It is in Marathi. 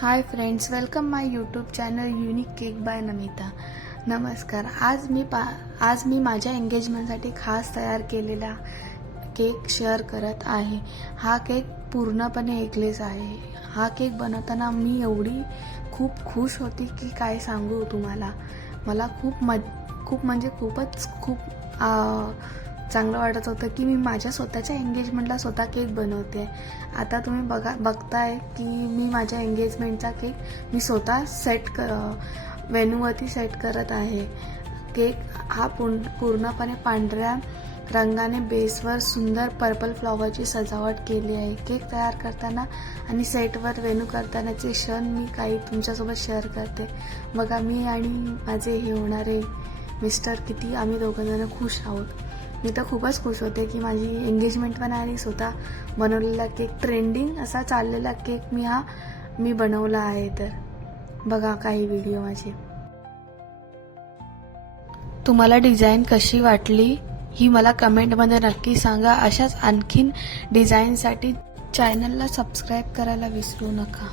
हाय फ्रेंड्स, वेलकम माय YouTube channel unique cake bye Namita. नमस्कार। आज मी माझ्या एंगेजमेंटसाठी खास तयार केलेला केक शेअर करत आहे। हा केक पूर्णपणे एगलेस आहे। हा केक बनवताना मी एवढी खूप खुश होती की काय सांगू तुम्हाला। मला खूपच चांगलं वाटत होतं की मी माझ्या स्वतःच्या एंगेजमेंटला स्वतः केक बनवते। आता तुम्ही बघताय की मी माझ्या एंगेजमेंटचा केक मी स्वतः वेन्यूवरती सेट करत आहे। केक हा पूर्णपणे पांढऱ्या रंगाने बेसवर सुंदर पर्पल फ्लॉवरची सजावट केली आहे। केक तयार करताना आणि सेटवर वेन्यू करतानाचे क्षण मी काही तुमच्यासोबत शेअर करते। बघा, मी आणि माझे हे होणारे मिस्टर किती आम्ही दोघंजण खुश आहोत। मी तर खूपच खुश होते की माझी एंगेजमेंट पण आणि स्वतः बनवलेला केक, ट्रेंडिंग असा चाललेला केक मी बनवला आहे। तर बघा काही व्हिडिओ माझे। तुम्हाला डिझाईन कशी वाटली ही मला कमेंटमध्ये नक्की सांगा। अशाच आणखीन डिझाईनसाठी चॅनलला सबस्क्राईब करायला विसरू नका।